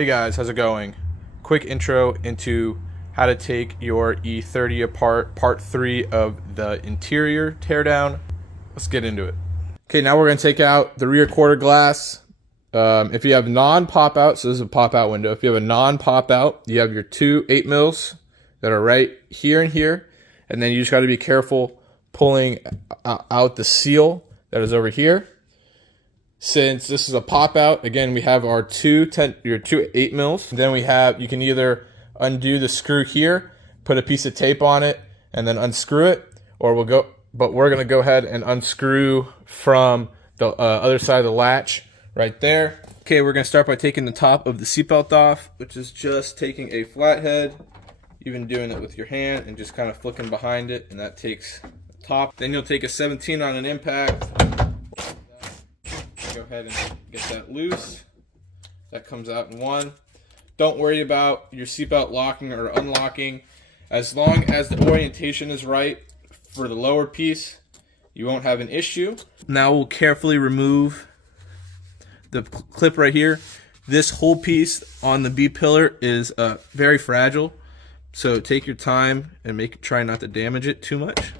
Hey guys, how's it going? Quick intro into how to take your E30 apart, part 3 of the interior teardown. Let's get into it. Okay, now we're going to take out the rear quarter glass. If you have non-pop out, so this is a pop out window. If you have a non-pop out, you have your two 8 mils that are right here and here. And then you just got to be careful pulling out the seal that is over here. Since this is a pop out, again, we have our your two 8 mils. Then you can either undo the screw here, put a piece of tape on it, and then unscrew it, or we're gonna go ahead and unscrew from the other side of the latch right there. Okay, we're gonna start by taking the top of the seatbelt off, which is just taking a flathead, even doing it with your hand, and just kind of flicking behind it, and that takes the top. Then you'll take a 17 on an impact. Go ahead and get that loose. That comes out in one. Don't worry about your seatbelt locking or unlocking. As long as the orientation is right for the lower piece, you won't have an issue. Now we'll carefully remove the clip right here. This whole piece on the B pillar is very fragile, so take your time and try not to damage it too much.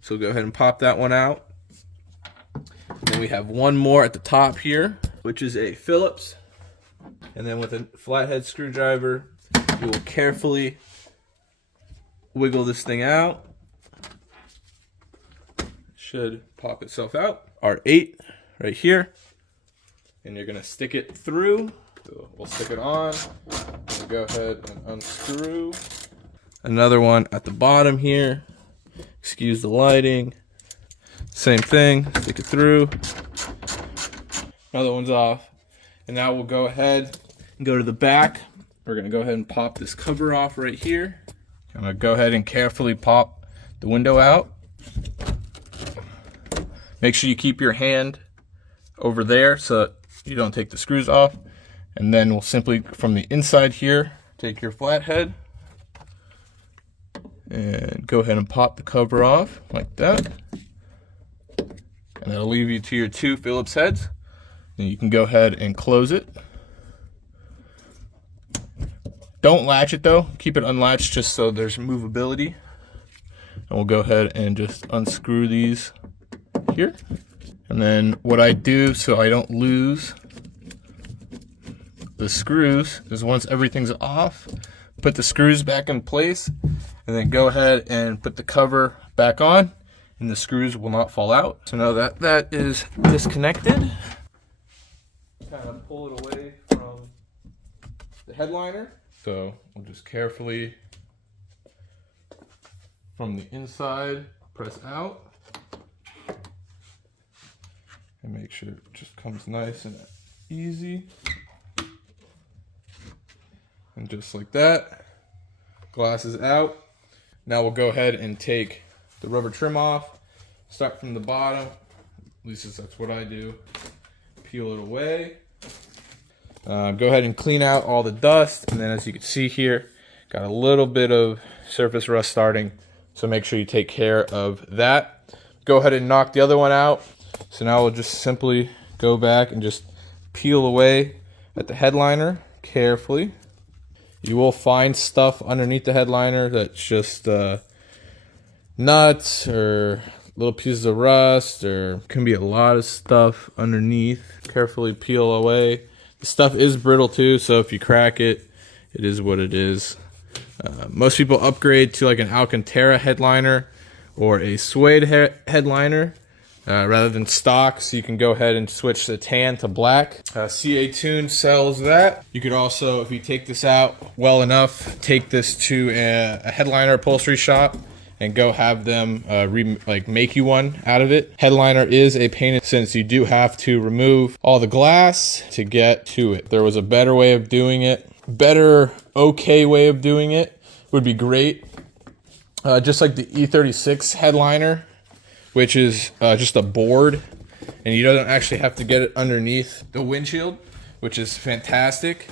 So go ahead and pop that one out. Then we have one more at the top here, which is a Phillips. And then with a flathead screwdriver, you will carefully wiggle this thing out. It should pop itself out. Our 8 right here. And you're going to stick it through. So we'll stick it on. And go ahead and unscrew. Another one at the bottom here. Excuse the lighting. Same thing, stick it through. Another one's off. And now we'll go ahead and go to the back. We're gonna go ahead and pop this cover off right here. I'm gonna go ahead and carefully pop the window out. Make sure you keep your hand over there so that you don't take the screws off. And then we'll simply, from the inside here, take your flathead and go ahead and pop the cover off like that. And that'll leave you to your two Phillips heads. And you can go ahead and close it. Don't latch it though. Keep it unlatched just so there's movability. And we'll go ahead and just unscrew these here. And then what I do so I don't lose the screws is once everything's off, put the screws back in place and then go ahead and put the cover back on. And the screws will not fall out. So now that that is disconnected, kind of pull it away from the headliner. So we'll just carefully, from the inside, press out. And make sure it just comes nice and easy. And just like that, glass is out. Now we'll go ahead and take the rubber trim off. Start from the bottom, at least that's what I do. Peel it away. Go ahead and clean out all the dust, and then as you can see here, got a little bit of surface rust starting, so make sure you take care of that. Go ahead and knock the other one out. So now we'll just simply go back and just peel away at the headliner carefully. You will find stuff underneath the headliner that's just nuts or little pieces of rust, or can be a lot of stuff underneath. Carefully peel away. The stuff is brittle too, so if you crack it, it is what it is. Most people upgrade to like an Alcantara headliner or a suede headliner rather than stock, so you can go ahead and switch the tan to black. CA Tune sells that. You could also, if you take this out well enough, take this to a headliner upholstery shop and go have them make you one out of it. Headliner is a pain since you do have to remove all the glass to get to it. There was a better way of doing it. Okay way of doing it would be great. Just like the E36 headliner, which is just a board, and you don't actually have to get it underneath the windshield, which is fantastic.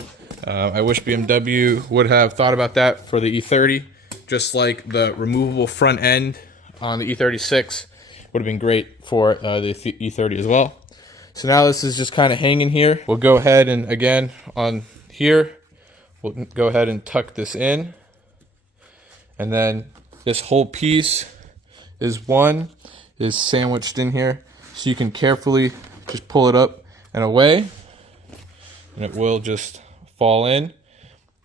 I wish BMW would have thought about that for the E30. Just like the removable front end on the E36 would have been great for the E30 as well. So now this is just kind of hanging here. We'll go ahead and again on here. We'll go ahead and tuck this in. And then this whole piece is sandwiched in here. So you can carefully just pull it up and away. And it will just fall in.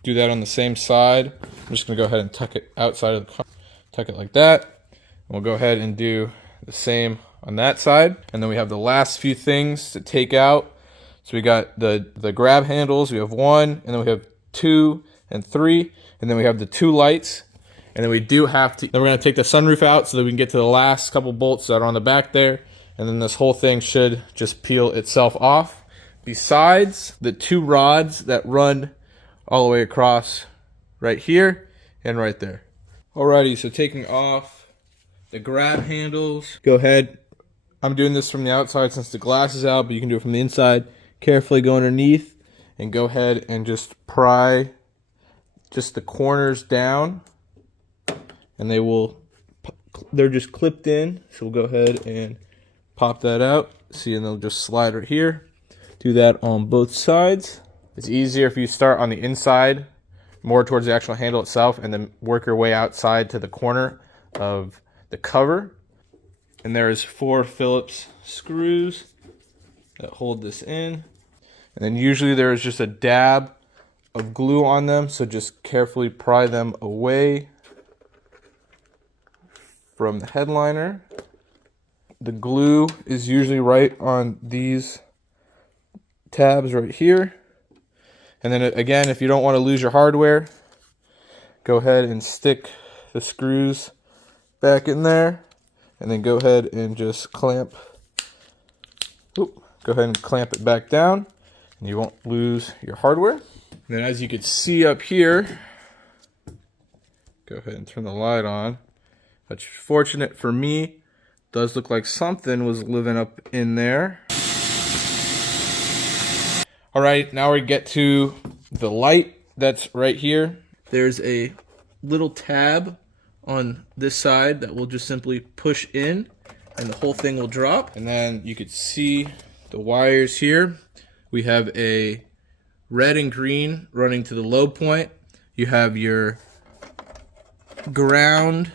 Do that on the same side. I'm just gonna go ahead and tuck it outside of the car. Tuck it like that. And we'll go ahead and do the same on that side. And then we have the last few things to take out. So we got the grab handles. We have 1, and then we have 2 and 3, and then we have the 2 lights. And then we do have to, then we're gonna take the sunroof out so that we can get to the last couple bolts that are on the back there. And then this whole thing should just peel itself off. Besides the 2 rods that run all the way across right here and right there. Alrighty, so taking off the grab handles. Go ahead. I'm doing this from the outside since the glass is out, but you can do it from the inside. Carefully go underneath and go ahead and just pry just the corners down. And they're just clipped in. So we'll go ahead and pop that out. See, and they'll just slide right here. Do that on both sides. It's easier if you start on the inside, more towards the actual handle itself, and then work your way outside to the corner of the cover. And there's 4 Phillips screws that hold this in. And then usually there's just a dab of glue on them, so just carefully pry them away from the headliner. The glue is usually right on these tabs right here. And then again, if you don't want to lose your hardware, go ahead and stick the screws back in there, and then go ahead and just clamp. Go ahead and clamp it back down, and you won't lose your hardware. And then as you can see up here, go ahead and turn the light on. That's fortunate for me. Does look like something was living up in there. All right, now we get to the light that's right here. There's a little tab on this side that will just simply push in, and the whole thing will drop. And then you could see the wires here. We have a red and green running to the low point. You have your ground,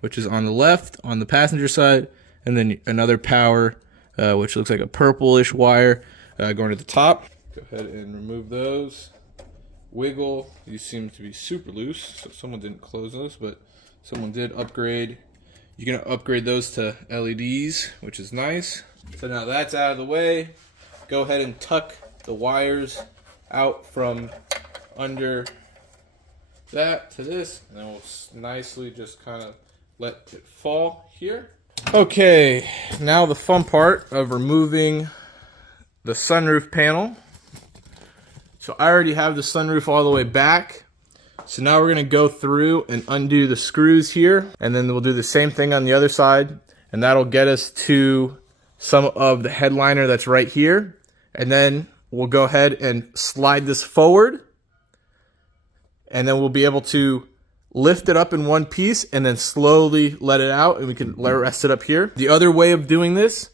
which is on the left on the passenger side, and then another power, which looks like a purplish wire going to the top. Go ahead and remove those. Wiggle. These seem to be super loose, so someone didn't close those, but someone did upgrade. You can upgrade those to LEDs, which is nice. So now that's out of the way. Go ahead and tuck the wires out from under that to this, and then we'll nicely just kind of let it fall here. Okay, now the fun part of removing the sunroof panel. So I already have the sunroof all the way back. So now we're gonna go through and undo the screws here, and then we'll do the same thing on the other side, and that'll get us to some of the headliner that's right here. And then we'll go ahead and slide this forward, and then we'll be able to lift it up in one piece and then slowly let it out, and we can rest it up here. The other way of doing this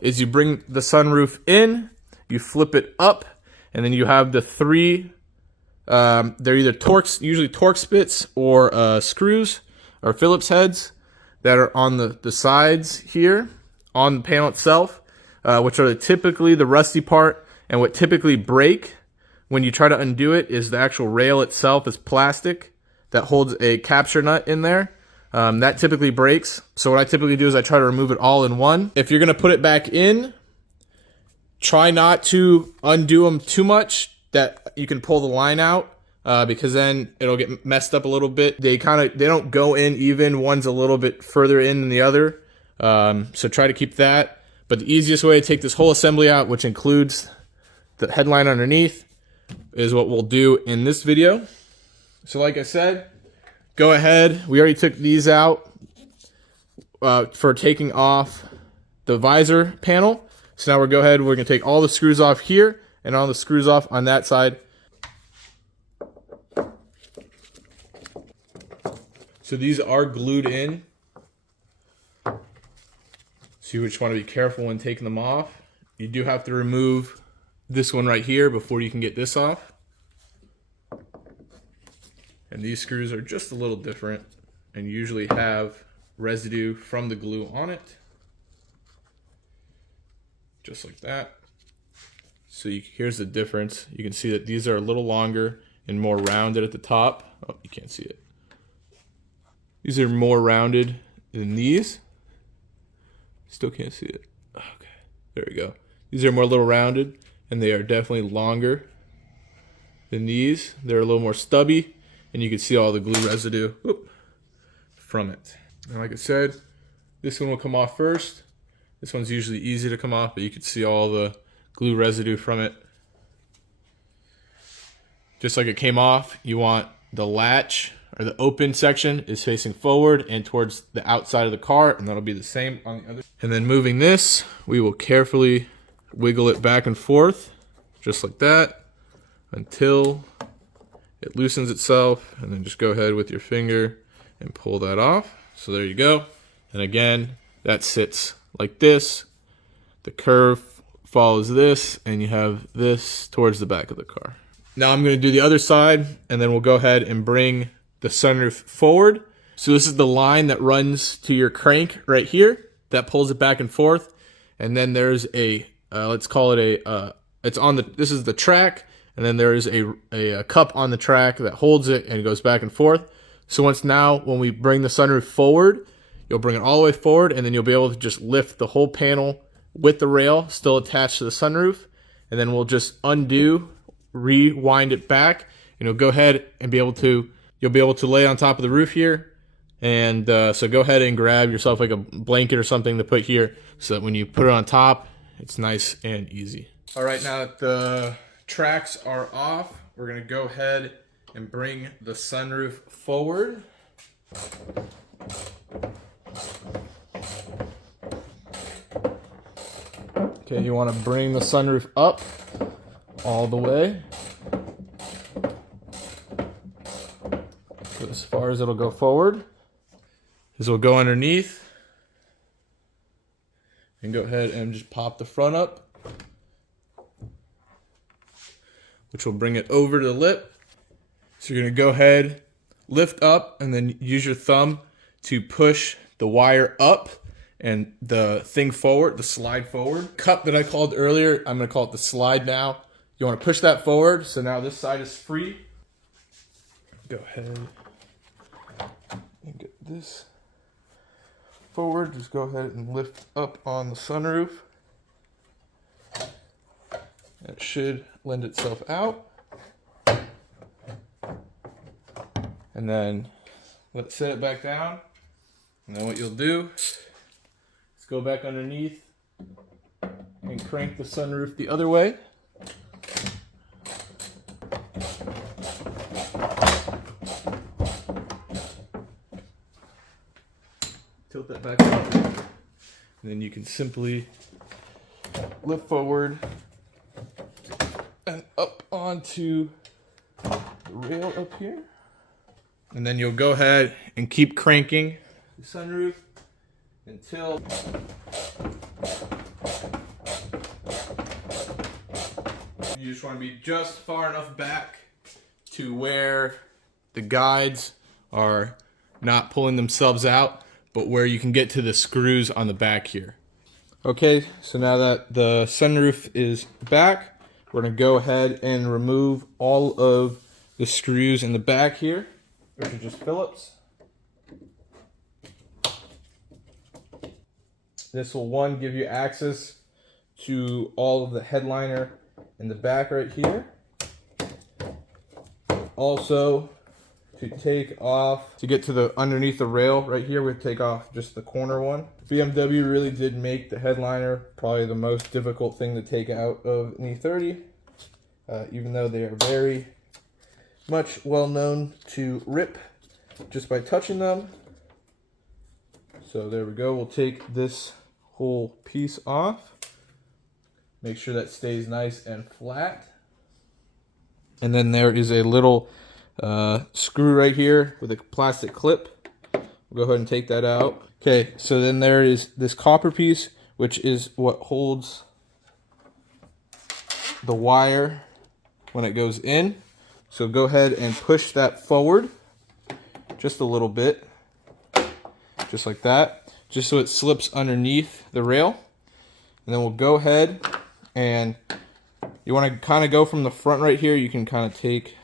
is you bring the sunroof in, you flip it up, and then you have the 3, they're either usually Torx spits or screws or Phillips heads that are on the sides here on the panel itself, which are typically the rusty part. And what typically break when you try to undo it is the actual rail itself is plastic that holds a capture nut in there. That typically breaks. So what I typically do is I try to remove it all in one. If you're gonna put it back in, try not to undo them too much that you can pull the line out, because then it'll get messed up a little bit. They don't go in even. One's a little bit further in than the other. So try to keep that. But the easiest way to take this whole assembly out, which includes the headline underneath, is what we'll do in this video. So like I said, go ahead. We already took these out for taking off the visor panel. So now we're going to take all the screws off here and all the screws off on that side. So these are glued in. So you just want to be careful when taking them off. You do have to remove this one right here before you can get this off. And these screws are just a little different and usually have residue from the glue on it. Just like that. So here's the difference. You can see that these are a little longer and more rounded at the top. Oh, you can't see it. These are more rounded than these. Still can't see it. Okay, there we go. These are more little rounded, and they are definitely longer than these. They're a little more stubby, and you can see all the glue residue from it. And like I said, this one will come off first. This one's usually easy to come off, but you can see all the glue residue from it. Just like it came off, you want the latch or the open section is facing forward and towards the outside of the car, and that'll be the same on the other. And then moving this, we will carefully wiggle it back and forth, just like that, until it loosens itself, and then just go ahead with your finger and pull that off. So there you go. And again, that sits like this. The curve follows this, and you have this towards the back of the car. Now I'm going to do the other side, and then we'll go ahead and bring the sunroof forward. So this is the line that runs to your crank right here that pulls it back and forth. And then there's a, let's call it a, it's on the, this is the track. And then there is a cup on the track that holds it and it goes back and forth. So when we bring the sunroof forward, you'll bring it all the way forward, and then you'll be able to just lift the whole panel with the rail still attached to the sunroof. And then we'll just rewind it back, and you'll go ahead and you'll be able to lay on top of the roof here. And so go ahead and grab yourself like a blanket or something to put here, so that when you put it on top, it's nice and easy. All right, now that the tracks are off, we're gonna go ahead and bring the sunroof forward. Okay, you want to bring the sunroof up all the way, so as far as it'll go forward. This will go underneath, and go ahead and just pop the front up, which will bring it over to the lip. So you're going to go ahead, lift up, and then use your thumb to push the wire up and the thing forward, the slide forward. Cup that I called earlier, I'm going to call it the slide now. You want to push that forward, so now this side is free. Go ahead and get this forward. Just go ahead and lift up on the sunroof. It should lend itself out. And then let's set it back down. And then what you'll do is go back underneath and crank the sunroof the other way. Tilt that back up. And then you can simply lift forward and up onto the rail up here. And then you'll go ahead and keep cranking the sunroof until you just want to be just far enough back to where the guides are not pulling themselves out, but where you can get to the screws on the back here. Okay, so now that the sunroof is back, we're going to go ahead and remove all of the screws in the back here, which are just Phillips. This will, give you access to all of the headliner in the back right here. Also, to take off, to get to the underneath the rail right here, we take off just the corner one. BMW really did make the headliner probably the most difficult thing to take out of an E30, even though they are very much well known to rip just by touching them. So there we go. We'll take this whole piece off. Make sure that stays nice and flat. And then there is a little screw right here with a plastic clip. We'll go ahead and take that out. Okay, so then there is this copper piece, which is what holds the wire when it goes in. So go ahead and push that forward just a little bit, just like that, just so it slips underneath the rail. And then we'll go ahead and you want to kind of go from the front right here. You can kind of take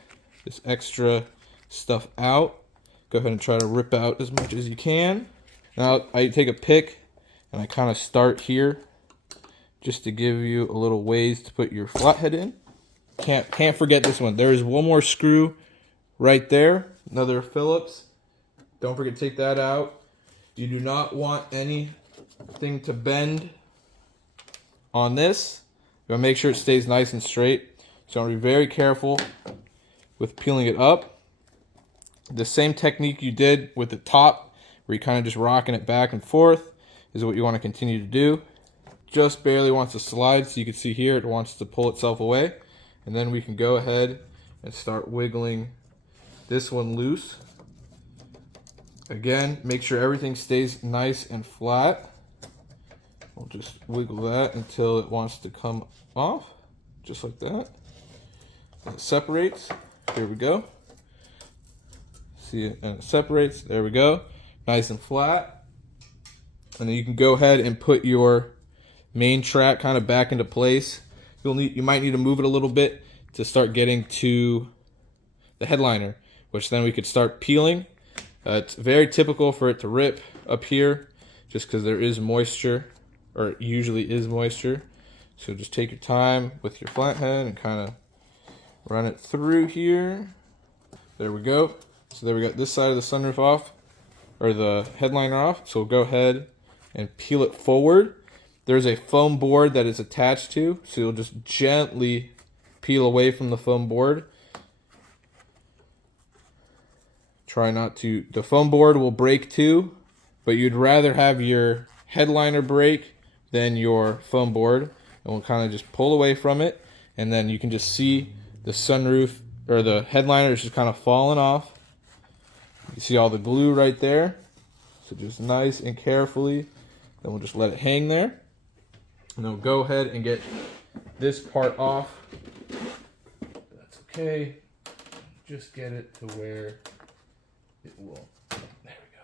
this extra stuff out. Go ahead and try to rip out as much as you can. Now I take a pick and I kind of start here just to give you a little ways to put your flathead in. Can't forget this one. There is one more screw right there, another Phillips. Don't forget to take that out. You do not want anything to bend on this. You want to make sure it stays nice and straight. So I'm going to be very careful with peeling it up. The same technique you did with the top, where you're kind of just rocking it back and forth, is what you want to continue to do. Just barely wants to slide, so you can see here it wants to pull itself away. And then we can go ahead and start wiggling this one loose. Again, make sure everything stays nice and flat. We'll just wiggle that until it wants to come off, just like that. And it separates. Here we go. See it, and it separates. There we go. Nice and flat. And then you can go ahead and put your main track kind of back into place. You might need to move it a little bit to start getting to the headliner, which then we could start peeling. It's very typical for it to rip up here just because there is moisture, or it usually is moisture. So just take your time with your flathead and kind of run it through here. There we go. So there we got this side of the sunroof off, or the headliner off. So we'll go ahead and peel it forward. There's a foam board that is attached to, so you'll just gently peel away from the foam board. Try not to, the foam board will break too, but you'd rather have your headliner break than your foam board. And we'll kind of just pull away from it, and then you can just see the sunroof, or the headliner is just kind of falling off. You see all the glue right there. So just nice and carefully, then we'll just let it hang there. And then we'll go ahead and get this part off. That's okay. Just get it to where it will. There we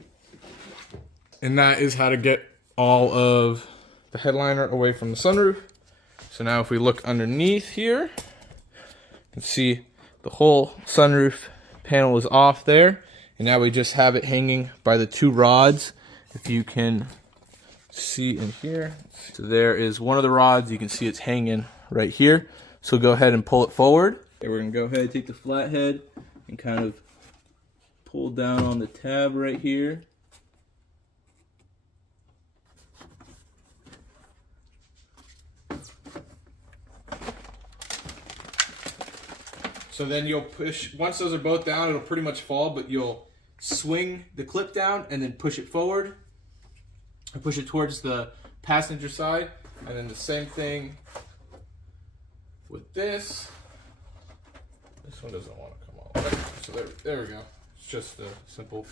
go. And that is how to get all of the headliner away from the sunroof. So now if we look underneath here, you can see the whole sunroof panel is off there. And now we just have it hanging by the two rods. If you can see in here. So there is one of the rods. You can see it's hanging right here. So go ahead and pull it forward. Okay, we're going to go ahead and take the flathead and kind of pull down on the tab right here. So then you'll push, once those are both down, it'll pretty much fall, but you'll swing the clip down and then push it forward. And push it towards the passenger side. And then the same thing with this. This one doesn't want to come all the way. So there we go. It's just a simple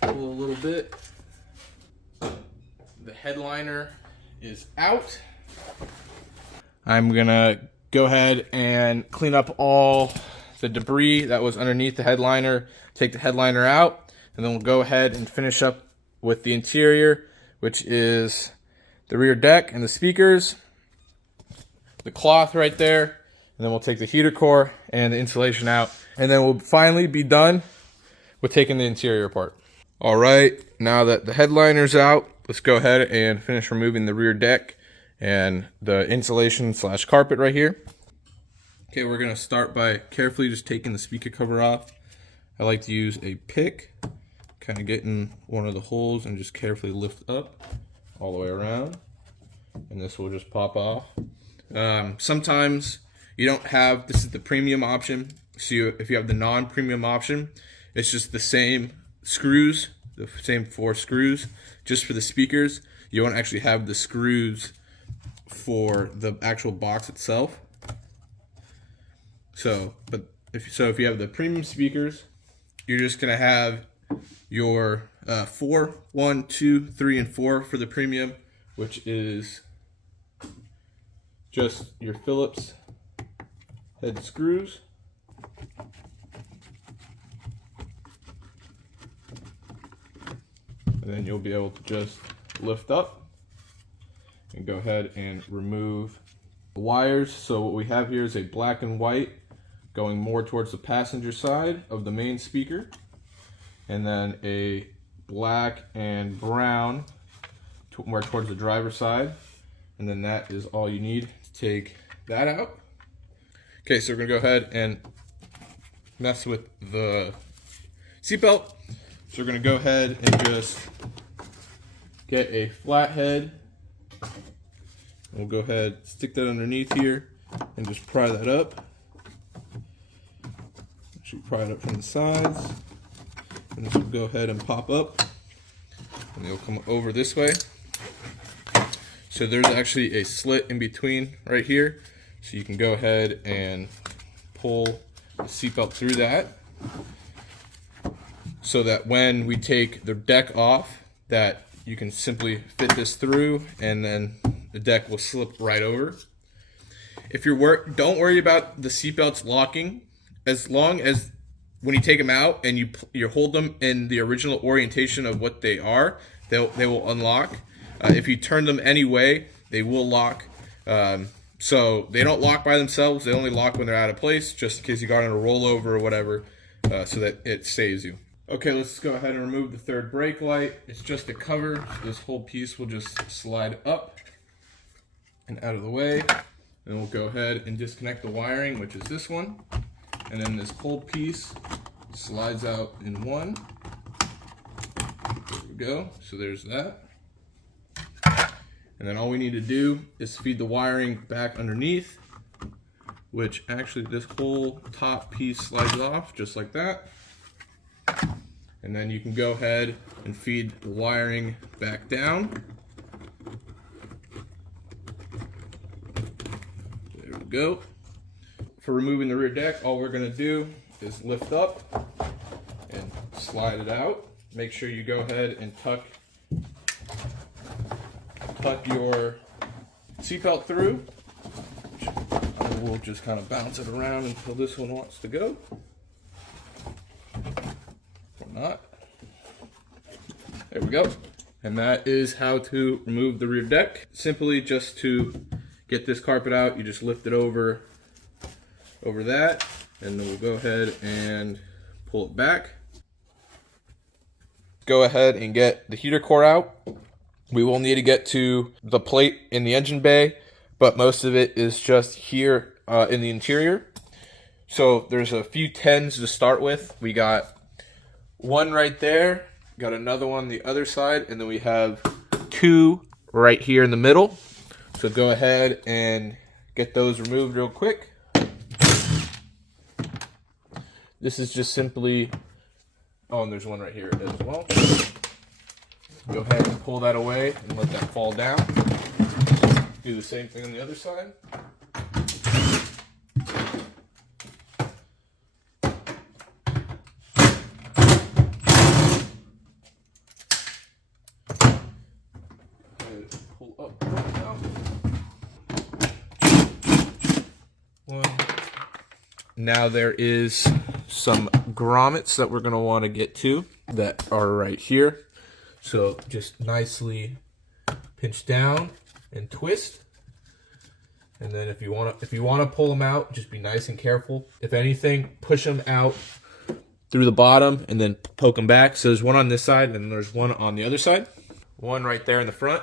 pull a little bit. The headliner is out. I'm gonna go ahead and clean up all the debris that was underneath the headliner, take the headliner out, and then we'll go ahead and finish up with the interior, which is the rear deck and the speakers, the cloth right there, and then we'll take the heater core and the insulation out, and then we'll finally be done with taking the interior apart. All right, now that the headliner's out, let's go ahead and finish removing the rear deck and the insulation / carpet right here. Okay, we're gonna start by carefully just taking the speaker cover off. I like to use a pick, kind of get in one of the holes and just carefully lift up all the way around, and this will just pop off. Sometimes you don't have, this is the premium option, so if you have the non-premium option, it's just the same screws, the same 4 screws just for the speakers. You won't actually have the screws for the actual box itself. So if you have the premium speakers, you're just gonna have your 4, 1, 2, 3, and 4 for the premium, which is just your Phillips head screws. And then you'll be able to just lift up and go ahead and remove the wires. So what we have here is a black and white going more towards the passenger side of the main speaker, and then a black and brown more towards the driver's side. And then that is all you need to take that out. Okay, so we're gonna go ahead and mess with the seatbelt. So we're gonna go ahead and just get a flathead. We'll go ahead, stick that underneath here, and just pry that up. Actually pry it up from the sides. And this will go ahead and pop up. And it'll come over this way. So there's actually a slit in between right here. So you can go ahead and pull the seatbelt through that, so that when we take the deck off, that you can simply fit this through and then the deck will slip right over. If you're don't worry about the seatbelts locking, as long as when you take them out and you hold them in the original orientation of what they are, they will unlock. If you turn them any way, they will lock. So they don't lock by themselves, they only lock when they're out of place, just in case you got in a rollover or whatever, so that it saves you. Okay, let's go ahead and remove the third brake light. It's just a cover, so this whole piece will just slide up and out of the way. And we'll go ahead and disconnect the wiring, which is this one. And then this whole piece slides out in one. There we go, so there's that. And then all we need to do is feed the wiring back underneath, which actually this whole top piece slides off just like that. And then you can go ahead and feed the wiring back down. There we go. For removing the rear deck, all we're gonna do is lift up and slide it out. Make sure you go ahead and tuck your seatbelt through. And we'll just kind of bounce it around until this one wants to go. Or not. There we go. And that is how to remove the rear deck. Simply just to get this carpet out, you just lift it over that, and then we'll go ahead and pull it back. Go ahead and get the heater core out. We will need to get to the plate in the engine bay, but most of it is just here in the interior. So there's a few 10s to start with. We got one right there, got another one on the other side, and then we have two right here in the middle. So go ahead and get those removed real quick. This is just simply, oh, and there's one right here as well. Go ahead and pull that away and let that fall down. Do the same thing on the other side. Pull up now. One. Now there is some grommets that we're going to want to get to that are right here. So just nicely pinch down and twist. And then if you want to pull them out, just be nice and careful. If anything, push them out through the bottom and then poke them back. So there's one on this side and there's one on the other side. One right there in the front.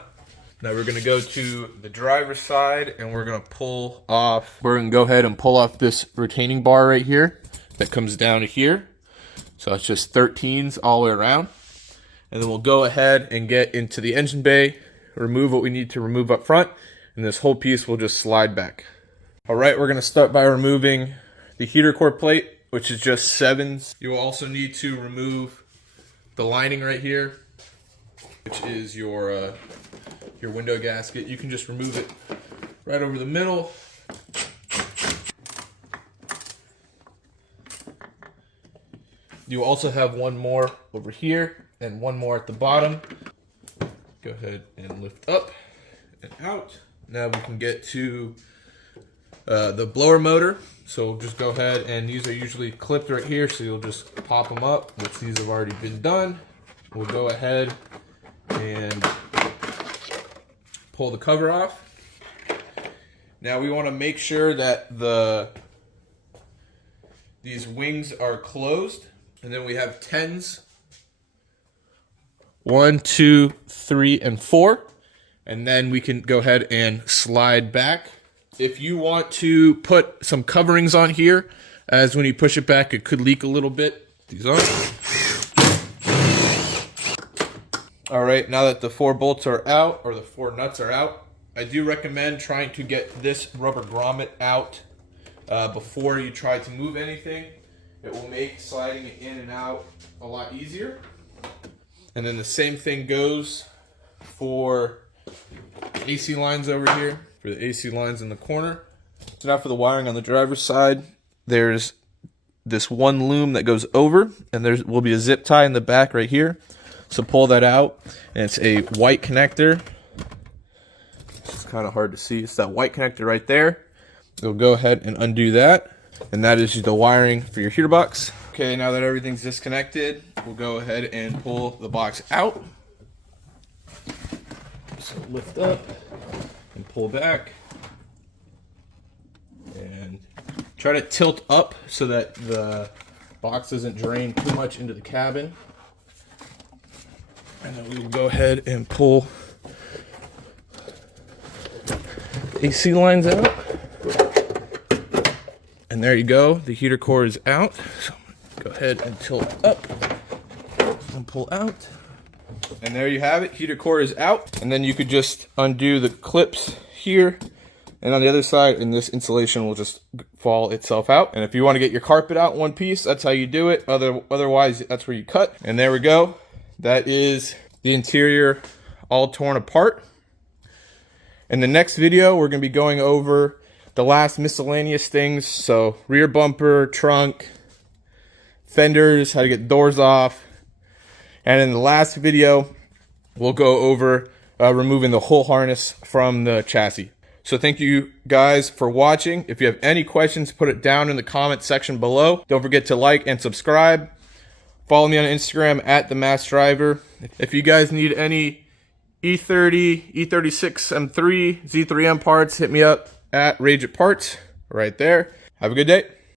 Now we're going to go to the driver's side and we're going to pull off. We're going to go ahead and pull off this retaining bar right here that comes down to here. So it's just 13s all the way around. And then we'll go ahead and get into the engine bay, remove what we need to remove up front, and this whole piece will just slide back. All right, we're gonna start by removing the heater core plate, which is just 7s. You will also need to remove the lining right here, which is your window gasket. You can just remove it right over the middle. You also have one more over here and one more at the bottom. Go ahead and lift up and out. Now we can get to the blower motor. So we'll just go ahead, and these are usually clipped right here, so you'll just pop them up, which these have already been done. We'll go ahead and pull the cover off. Now we want to make sure that these wings are closed, and then we have 10s. 1, 2, 3, and 4. And then we can go ahead and slide back. If you want to put some coverings on here, as when you push it back, it could leak a little bit. These on. All right, now that the 4 bolts are out, or the 4 nuts are out, I do recommend trying to get this rubber grommet out before you try to move anything. It will make sliding it in and out a lot easier. And then the same thing goes for AC lines over here, for the AC lines in the corner. So now for the wiring on the driver's side, there's this one loom that goes over, and there will be a zip tie in the back right here. So pull that out, and it's a white connector. It's kind of hard to see. It's that white connector right there. You'll go ahead and undo that, and that is the wiring for your heater box. Okay, now that everything's disconnected, we'll go ahead and pull the box out. So lift up and pull back, and try to tilt up so that the box doesn't drain too much into the cabin. And then we will go ahead and pull the AC lines out. And there you go, the heater core is out. So go ahead and tilt up and pull out. And there you have it, heater core is out. And then you could just undo the clips here and on the other side, and this insulation will just fall itself out. And if you want to get your carpet out in one piece, that's how you do it. Otherwise, that's where you cut. And there we go. That is the interior all torn apart. In the next video, we're going to be going over the last miscellaneous things. So rear bumper, trunk, fenders, how to get doors off. And in the last video, we'll go over removing the whole harness from the chassis. So thank you guys for watching. If you have any questions, put it down in the comment section below. Don't forget to like and subscribe. Follow me on Instagram at @TheMassDriver. If you guys need any E30, E36 M3, Z3M parts, hit me up at Rage It Parts right there. Have a good day.